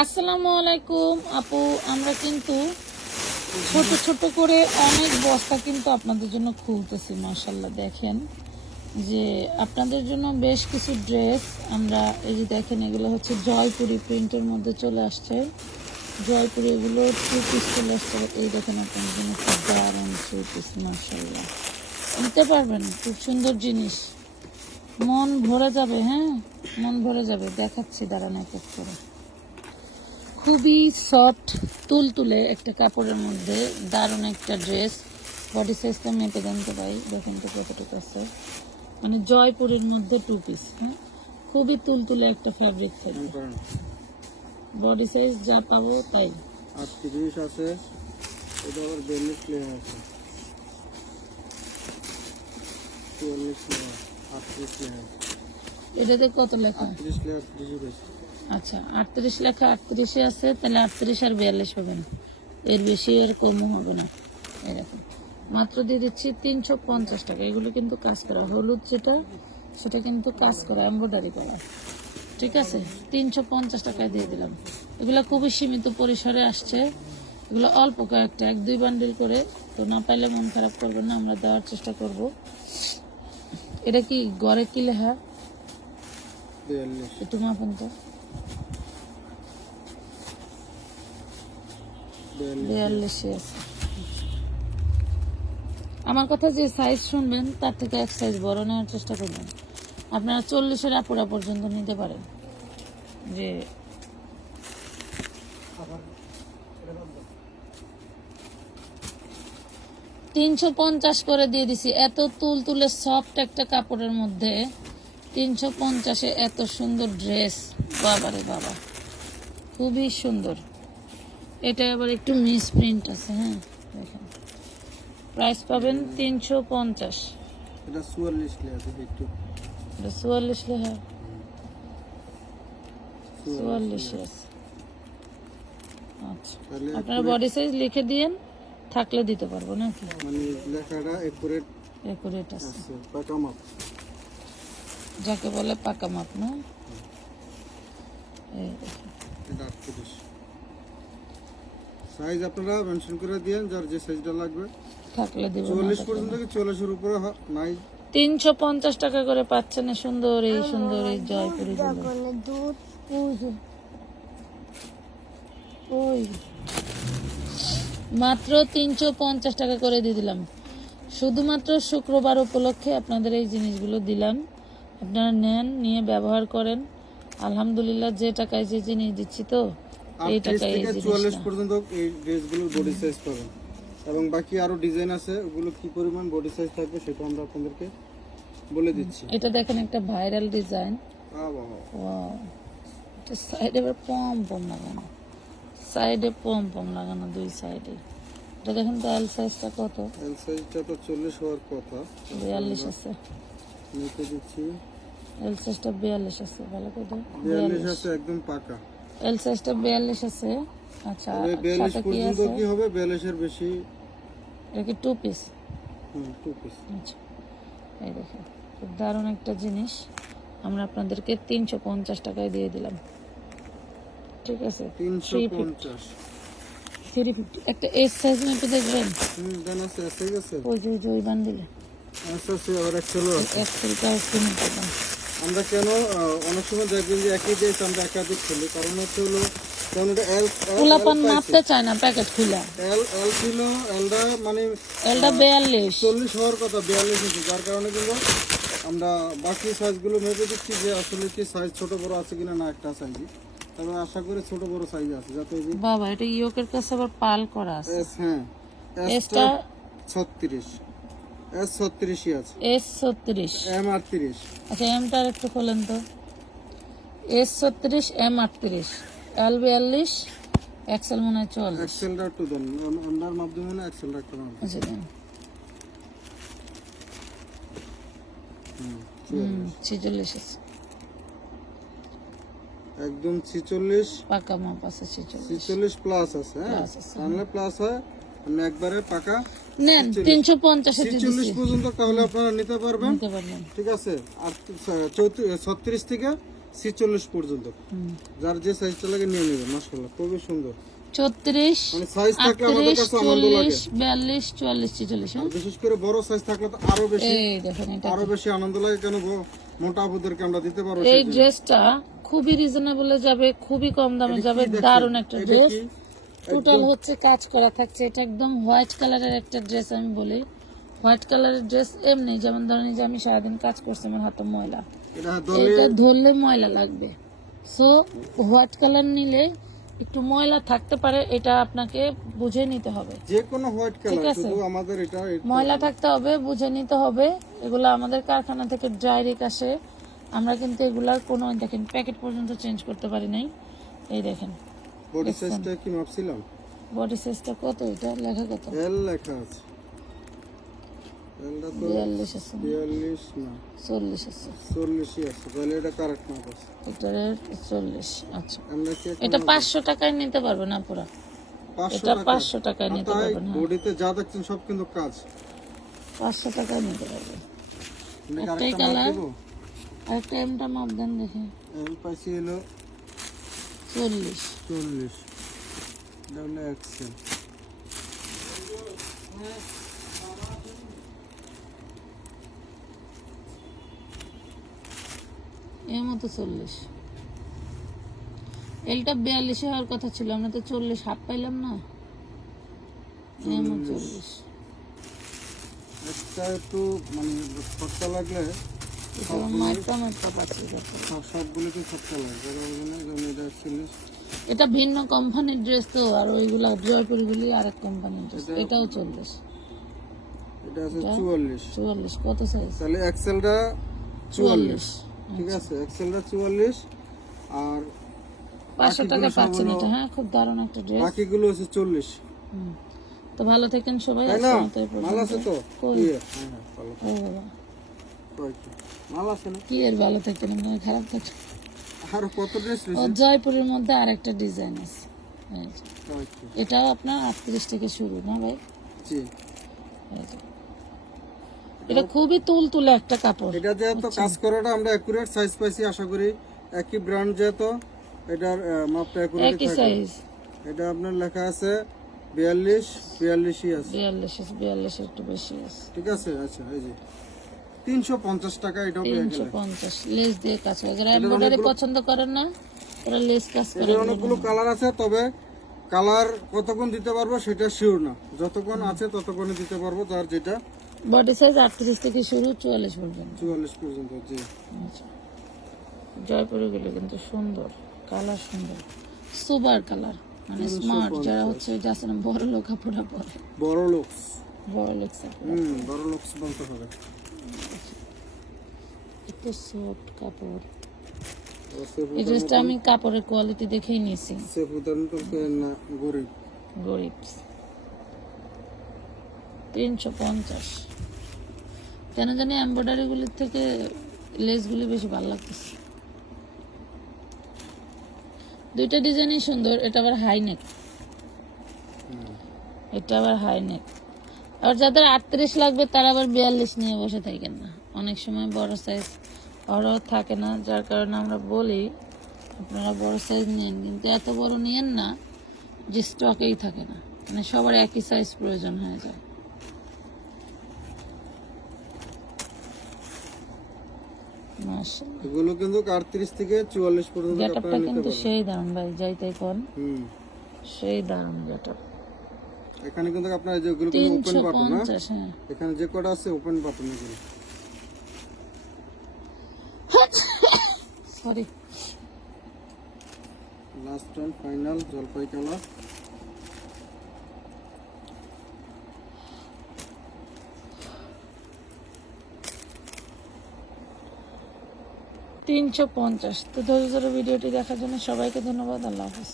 আসসালামু আলাইকুম। আপু, আমরা কিন্তু ছোট ছোট করে অনেক বস্তা কিন্তু আপনাদের জন্য খুলতেছি মার্শাল্লাহ দেখেন যে আপনাদের জন্য বেশ কিছু ড্রেস, আমরা এই যে দেখেন, এগুলো হচ্ছে জয়পুরি প্রিন্টের মধ্যে চলে আসছে। জয়পুরি এগুলো টু পিস চলে আসছে। এই দেখেন, আপনাদের জন্য খুব দারুণ টু পিস মার্শাল্লাহ নিতে পারবেন, খুব সুন্দর জিনিস। মন ভরে যাবে হ্যাঁ? মন ভরে যাবে। দেখাচ্ছি, দাঁড়ানো এক এক করে। খুবই সফট তুলতুলে একটা কাপড়ের মধ্যে দারুণ একটা ড্রেস বডি সাইজটা মেপে জানতে পাই দেখেন তো কতটুকু আছে। মানে জয়পুরের মধ্যে টু পিস হ্যাঁ? খুবই তুলতুলে একটা ফ্যাব্রিক থাকবে বডি সাইজ যা পাবো তাই। আটত্রিশ আছে এটা আবার বিয়াল্লিশ লেয়ার আছে। চুয়াল্লিশ লেয়ার আটত্রিশ লেয়ার। এটাতে কত লেখা? আটত্রিশ আচ্ছা আটত্রিশ লেখা আটত্রিশে আছে তাহলে আটত্রিশ আর বিয়াল্লিশ হবে না। এর বেশি আর কমও হবে না। এরকম মাত্র দিয়ে দিচ্ছি তিনশো পঞ্চাশ টাকা। এগুলো কিন্তু কাজ করা হলুদ যেটা সেটা কিন্তু কাজ করা এমব্রয়ডারি করা। ঠিক আছে? তিনশো পঞ্চাশ টাকায় দিয়ে দিলাম। এগুলো খুবই সীমিত পরিসরে আসছে। এগুলো অল্প কয়েকটা এক দুই বান্ডিল করে। তো না পাইলে মন খারাপ করবেন না আমরা দেওয়ার চেষ্টা করব। এটা কি গড়ে কি লেখা? একটু মাপেন তো। বিয়াল্লিশ আমার কথা যে সাইজ শুনবেন, তার থেকে এক সাইজ বড় নেওয়ার চেষ্টা করবেন। আপনারা চল্লিশের আপুরা পর্যন্ত নিতে পারেন। যে তিনশো পঞ্চাশ করে দিয়ে দিছি। এত তুল তুলে সফট একটা কাপড়ের মধ্যে তিনশো পঞ্চাশে এত সুন্দর ড্রেস বাবারে বাবা, খুবই সুন্দর। এটা আবার একটু মিস প্রিন্ট আছে হ্যাঁ দেখেন। প্রাইস পাবেন তিনশো পঞ্চাশ। এটা চুয়াল্লিশ দেখি একটু এটা চুয়াল্লিশ লেখা চুয়াল্লিশ আছে। আচ্ছা। আপনারা বডি সাইজ লিখে দিয়েন থাকলে দিতে পারব নাকি? মানে লেখাটা একুরেট একুরেট আছে। পাকা মাপ। যাকে বলে পাকা মাপ না? এই। এটা সাইজ আপনারা মেনশন করে দিয়েন যার যে সাইজটা লাগবে। থাকলে দিব চুয়াল্লিশ পর্যন্ত কি চুয়াল্লিশের উপরে হ- নাই। তিনশো পঞ্চাশ টাকা করে পাচ্ছেন সুন্দর এই সুন্দর এই জয়পুরি গুলো ওই মাত্র তিনশো পঞ্চাশ টাকা করে দিয়ে দিলাম। শুধুমাত্র শুক্রবার উপলক্ষে আপনাদের এই জিনিসগুলো দিলাম। আপনারা নেন নিয়ে ব্যবহার করেন। আলহামদুলিল্লাহ যে টাকায় যে জিনিস দিচ্ছি তো এই আটত্রিশ টাকায় এই থেকে চুয়াল্লিশ পর্যন্ত এই ড্রেসগুলো বডি সাইজ পাবেন। এবং বাকি আরও ডিজাইন আছে ওগুলো কি পরিমাণ বডি সাইজ থাকবে সেটা আমরা আপনাদেরকে বলে দিচ্ছি। এটা দেখেন একটা ভাইরাল ডিজাইন ওয়াও এটা সাইডে পম পম লাগানো। সাইডে পম পম লাগানো দুই সাইডে এটা দেখেন তো এল সাইজটা কত? এল সাইজটা তো চল্লিশ হওয়ার কথা। বিয়াল্লিশ আছে। নিতে দিচ্ছি। এল সাইজটা বিয়াল্লিশ আছে ভালো করে বিয়াল্লিশ। আছে একদম পাকা। এল সাইজটা বিয়াল্লিশ আছে। আচ্ছা তবে বিয়াল্লিশ সাথে কি পর্যন্ত কি হবে? বিয়াল্লিশের বেশি? এটা কি টু পিস হুম টু পিস আচ্ছা এই দেখেন খুব দারুণ একটা জিনিস। আমরা আপনাদেরকে তিনশো পঞ্চাশ টাকায় দিয়ে দিলাম। ঠিক আছে? তিনশো থ্রি ফিফটি পঞ্চাশ। থ্রি ফিফটি একটা এস সাইজ মেপে দেখবেন। হুম দেন আছে আছে গেছে ওই যে ওই যে ওই বান্ডিলে। আচ্ছা আছে আবার একশো আছে। এক একটু নিতে আমরা কেন অনেক সময় দেখবেন যে একই ড্রেস আমরা একাধিক খেলি। কারণ হচ্ছে হলো কারণ এটা এল পোলাপান মাপতে চায় না প্যাকেট খুলা এল এল ছিল এলটা মানে এলটা বেয়াল্লিশ। চল্লিশ হওয়ার কথা বিয়াল্লিশ হচ্ছে যার কারণে কিন্তু আমরা বাকি সাইজগুলো মেপে দিচ্ছি যে আসলে কি সাইজ ছোট বড় আছে কিনা না একটা তবে আশা করি ছোট বড় সাইজ আছে যাতে বাবা এটা ইয়োকের কাছে আবার পাল করা আছে। হ্যাঁ। এসটা ছত্রিশ। এস ছত্রিশই আছে। এস ছত্রিশ। এম আচ্ছা এমটা একটু খোলেন তো। এস এম আটত্রিশ। এল বিয়াল্লিশ এক্সেল মনে হয় চল এক্সেলটা একটু দেন। আপনার মাধ্যমে এক্সেলটা একটা আচ্ছা দেন। ছিচল্লিশ আছে। একদম ছিচল্লিশ। পাকা মাপ আছে ছিচল্লিশ। ছিচল্লিশ প্লাস আছে হ্যাঁ। প্লাস হয় আপনি একবারে পাকা নেন তিনশো পঞ্চাশে দিয়ে পর্যন্ত তাহলে আপনারা নিতে পারবেন। নিতে পারবেন। ঠিক আছে? আর চৌত্রিশ ছত্রিশ থেকে ছিচল্লিশ পর্যন্ত। যার যে সাইজটা লাগে নিয়ে নেবে মাশাআল্লাহ খুবই সুন্দর। মানে size থাকলে আমাদের কাছে আনন্দ লাগে। চল্লিশ বিয়াল্লিশ চুয়াল্লিশ ছেচল্লিশ আর হ্যাঁ? বিশেষ করে বড় সাইজ থাকলে তো আরও বেশি এই দেখেন এটা আরও বেশি আনন্দ লাগে কেন মোটা আপুদেরকে আমরা দিতে পারব এই ড্রেসটা খুবই রিজনেবলে যাবে খুবই কম দামে যাবে দারুণ একটা ড্রেস টোটাল হচ্ছে কাজ করা থাকছে। এটা একদম হোয়াইট কালারের একটা ড্রেস আমি বলি। হোয়াইট কালারের ড্রেস এমনি যেমন ধরেন যে আমি সারাদিন কাজ করছি আমার হাতে ময়লা। এটা ধরলে ময়লা লাগবে। সো হোয়াইট কালার নিলে একটু ময়লা থাকতে পারে এটা আপনাকে বুঝে নিতে হবে। যে কোনো হোয়াইট কালার আছে। শুধু আমাদের এটা ময়লা থাকতে হবে বুঝে নিতে হবে। এগুলো আমাদের কারখানা থেকে ডাইরেক্ট আসে। আমরা কিন্তু এগুলার কোনো দেখেন প্যাকেট পর্যন্ত চেঞ্জ করতে পারি নাই। এই দেখেন। বডি সাইজটা কি মাপছিলাম? বডি সাইজটা কত এটা? লেখা কত? এল লেখা আছে। এলটা তো আছে। না। আছে। চল্লিশই আছে। তাহলে এটা কারেক্ট মাপ আছে। এটার চল্লিশ। আচ্ছা। আমরা কি এটা পাঁচশো টাকায় নিতে পারবে না পুরা। এটা টাকায় নিতে হ্যাঁ। বডিতে যা দেখছেন সব কিন্তু কাজ। পাঁচশো টাকায় নিতে পারবে আরেকটা মাপ এমটা দেন দেখে। এল পাইছি হলো চল্লিশ। চল্লিশ। এটা হলো এক্সেল এর মতো চল্লিশ। এলটা বিয়াল্লিশে হওয়ার কথা ছিল আমরা তো চল্লিশ হাফ পাইলাম না। চল্লিশ। একটা একটু মানে খরচা লাগলে এটা ভিন্ন কোম্পানির ড্রেস তো আর ওইগুলা জয়পুরগুলি আরেক কোম্পানির ড্রেস এটাও চল্লিশ। এটা আছে চুয়াল্লিশ। চুয়াল্লিশ কত সাইজ তাহলে এক্সেলটা চুয়াল্লিশ। চুয়াল্লিশ। ঠিক আছে এক্সেলটা চুয়াল্লিশ আর পাঁচশো টাকা পাচ্ছেন এটা হ্যাঁ খুব দারুণ একটা ড্রেস বাকিগুলো হচ্ছে চল্লিশ। তো ভালো থাকেন সবাই মাল আছে তো? হ্যাঁ ভালো। কি এর ভালো থাকেন আপনার খারাপ থাকে আর কত ড্রেস জয়পুরের মধ্যে আরেকটা ডিজাইন আছে। কয়েকটা। এটাও আপনার আটত্রিশ থেকে শুরু না ভাই? জি। এটা খুবই তুল তুলে একটা কাপড়। এটা যেহেতু কাজ করাটা আমরা অ্যাকুরেট সাইজ পাইছি আশা করি একই ব্র্যান্ড যেহেতু এটার মাপটা অ্যাকুরেট একই সাইজ এটা আপনার লেখা আছে বিয়াল্লিশ বিয়াল্লিশই আছে। বিয়াল্লিশ বিয়াল্লিশ একটু বেশি আছে। ঠিক আছে? আচ্ছা এই যে। তিনশো পঞ্চাশ টাকা এটাও পেয়ে তিনশো গেলে পঞ্চাশ লেস দিয়ে কাজ করে। যারা এমব্রয়ডারি পছন্দ করেন না ওরা লেস কাজ করে। অনেকগুলো কালার আছে তবে কালার কতক্ষণ দিতে পারব সেটা শিওর না। যতক্ষণ আছে ততক্ষণই দিতে পারব যার যেটা। বডি সাইজ আটত্রিশ থেকে শুরু চুয়াল্লিশ পর্যন্ত। চুয়াল্লিশ পর্যন্ত জি। আচ্ছা। জয়পুরে গেলে কিন্তু সুন্দর কালার সুন্দর। সুপার কালার মানে স্মার্ট যারা হচ্ছে যাচ্ছে বড় লোক কাপড়া পরে বড় লোকস বড় লোক হুম বড় লোকস বলতে হবে। সফট কাপড়। এই ড্রেসটা আমি কাপড়ের কোয়ালিটি দেখেই নিয়েছি। গরিব। গরিব। তিনশো পঞ্চাশ। কেন জানি এমব্রয়ডারি গুলির থেকে লেসগুলি বেশি ভালো লাগতেছে। দুইটা ডিজাইনই সুন্দর এটা আবার হাই নেক এটা আবার হাই নেক আর যাদের আটত্রিশ লাগবে তারা আবার বিয়াল্লিশ নিয়ে বসে থাকেন না। অনেক সময় বড় সাইজ বড় থাকে না যার কারণে আমরা বলি আপনারা বড় সাইজ নিন কিন্তু এত বড় নিয়েন না যে স্টকেই থাকে না। মানে সবার একই সাইজ প্রয়োজন হয়ে যায়। এগুলো কিন্তু আটত্রিশ থেকে চুয়াল্লিশ পর্যন্ত আপনারা নিতে কিন্তু সেই দাম ভাই যাই তাই কোন। হুম। সেই দাম গেটআপ এখানে কিন্তু আপনার যেগুলো কিন্তু ওপেন তিনশো বাটন না পঞ্চাশ এখানে যে কটা আছে ওপেন বাটন এগুলো সরি লাস্ট অ্যান্ড ফাইনাল জলপাই কালার। তিনশো পঞ্চাশ। তো ধৈর্য ধরে ভিডিওটি দেখার জন্য সবাইকে ধন্যবাদ। আল্লাহ হাফিজ।